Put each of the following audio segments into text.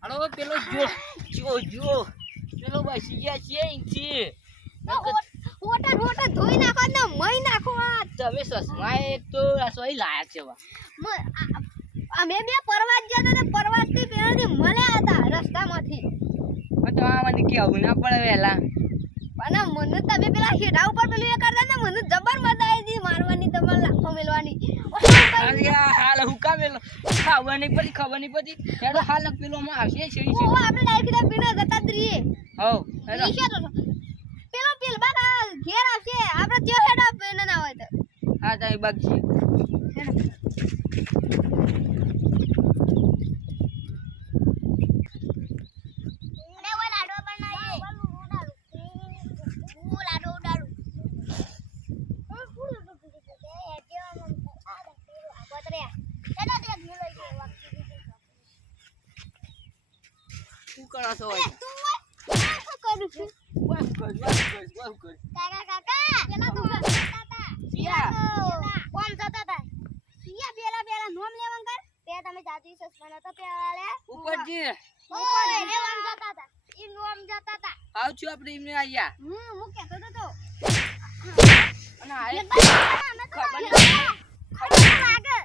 હાલો પેલો જો પેલો બસી ગયા છે અહીંથી હોટા ધોઈ નાખો ને મઈ નાખો તમે સસમા એક તો રસોઈ લાયક છે અમે બે પરવાજ ગયા હતા ને પરવાજથી પેલાથી મળ્યા હતા રસ્તામાંથી તો આવાની કેવું ના પડે વેલા પણ મને તમે પેલા હેઠા ઉપર પેલું એ કરતા ને મને જબર મજા આવી હતી મારવાની તમારે લાખો મેલવાની અરે હાલ હુકા મેલો ખબર નહીં પડી હેડો હાલ પેલો માં આવશે છેડી છે આપણે ડાયરેક્ટ પીને જતા જ રહીએ હો હેડો પેલ બા ઘેર આવશે આપણે જે હેડા પેને ના હોય તો હા તાઈ બાકી શું કરો છો કરું છું વાહ કર કાકા પેલા તો કોણ જતા હતા સિયા પેલા નોમ લેવન કર તે તમે જાતી સસમાન હતા પેલા લે ઉપરજી ઉપર લેવન જતા હતા ઈ નોમ જતા હતા આવ છું આપણે એમને આયા હું કહેતો તો અને આ ખબર લાગે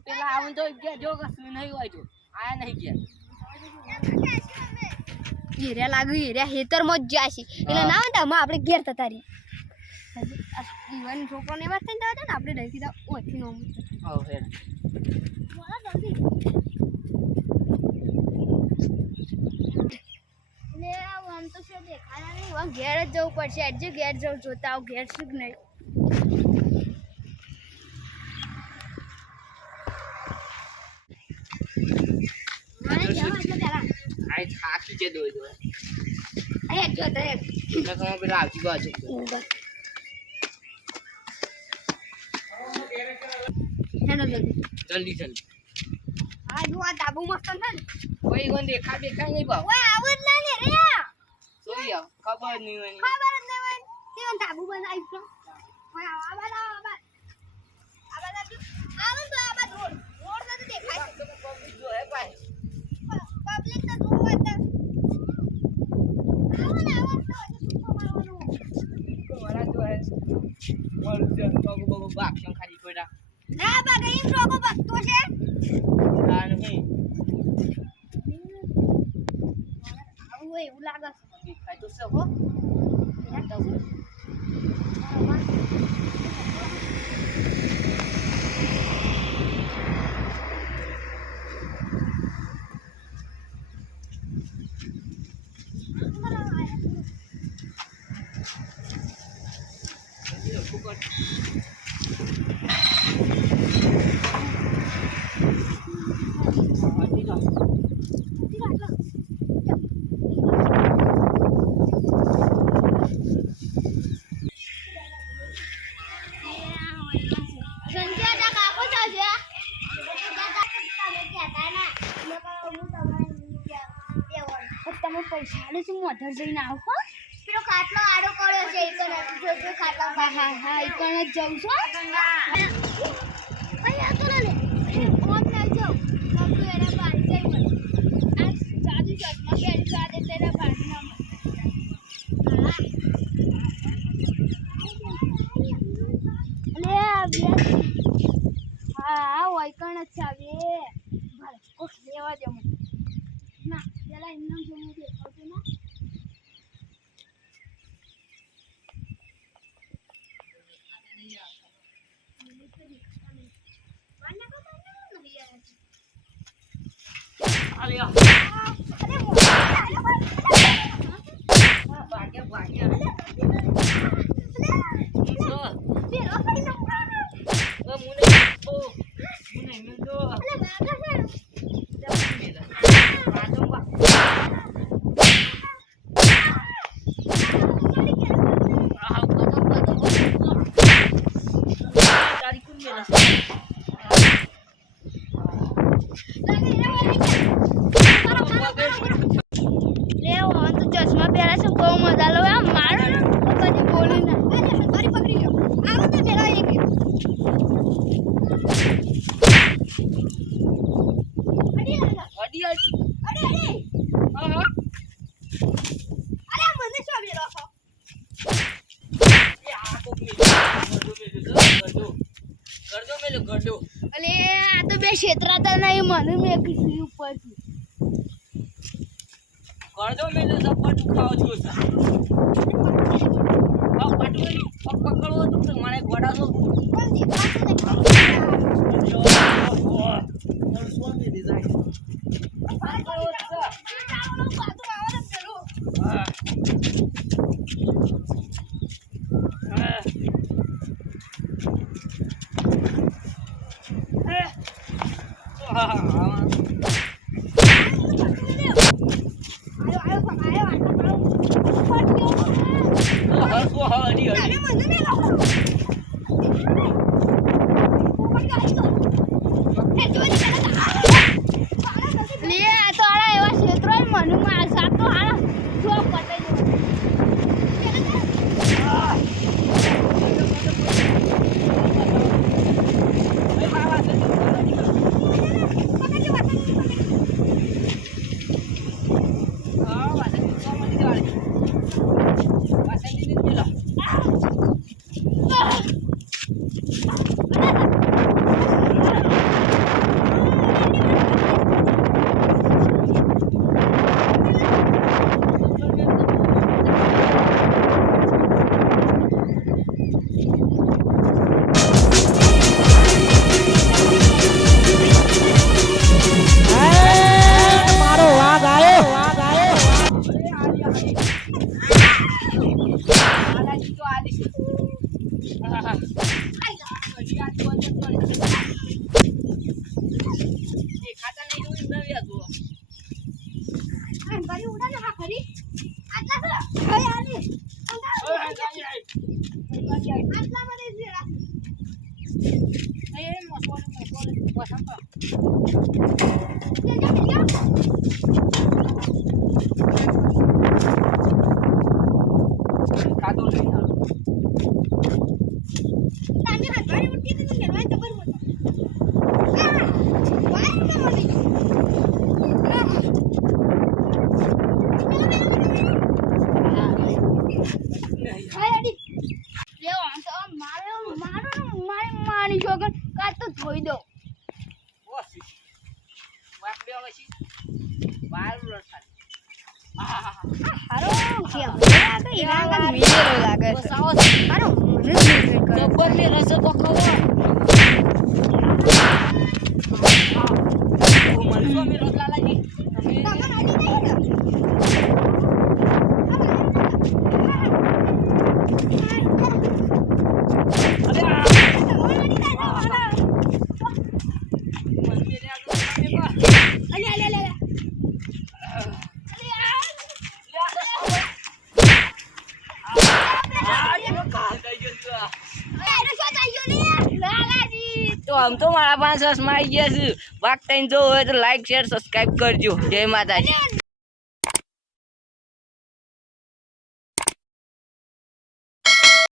પેલા આવું તો જો કશું નહીં હોય તો આયા નહીં ગયા હીરા લાગી હીરા હેતર માં જ જાશી એટલે ના હોય તો આપણે ઘેર થતા રહી ઈવન છોકરાને વાત થઈને હતા ને આપણે ડરી કીધા ઓથી નો હા હેડ ને આમ તો છે દેખાના નહીં વા ઘેર જ જવું પડશે આજે ઘેર જવું જોતા આવ ઘેર શું નહીં આઈ થાકી જે દોઈ દો એ જો દે નકમો પેલા આવતી બાજુ હેનો જલ્દી આ જો આ ડાબુ મસ્ત છે ને કોઈ ગોન દેખાય નહીં બા ઓય આવું જ ના ને રે સોઈ આવ ખબર નહીં હોય ખબર જ નહીં હોય તે ડાબુ બનાવી છો ઓય આ બાદ આવું તો આ બાદ રોડ નથી દેખાય પબ્લિક જો હે ભાઈ પબ્લિક તો જોવા જ આવું તો વડા જો હે બોલ જે બગો બાક્ષમ ખાલી કોઈડા ના બા ગઈ રોગો બસતો છે ના નહીં આવું એવું લાગે છે દેખાય તો છે હો તમે પૈસા લે શું મોઢર જઈને આવો પેલો ખાટલો આડો કર્યો છે જો ખાટલો હા ઈકણ જ જાઉં છું અહીંયા તો લે ઓમ લઈ જાઉં મમ્મી એના બારી જઈ મને આ સાદુ ચશ્મા પહેરી સાદે તેરા બારી ના મને લે હા ઓઈકણ જ ચાવે ભલે કોક લેવા દે મને ના પેલા એમને જોવું દેખાવતું ના આલ્યા ભાગ્યા ચશ્મા પહેરા છે બહુ મજા લો અડી હા હા એ આ કોક મેલો ગડો અલે આ તો બે ક્ષેત્રાતા નહીં મને મેં કીધું ઉપરથી ગડો મેલો સપટ ખાવ છો આ પાટલો પકડવો તો મને ગોડા તો પણ દેખાતું સ્વામી ડિઝાઇન ધોઈ દો તો આમ તો મારા પાસે ચશ્મા આવી ગયા છે વાગ ટાઈમ જો હોય તો લાઈક શેર સબસ્ક્રાઇબ કરજો જય માતાજી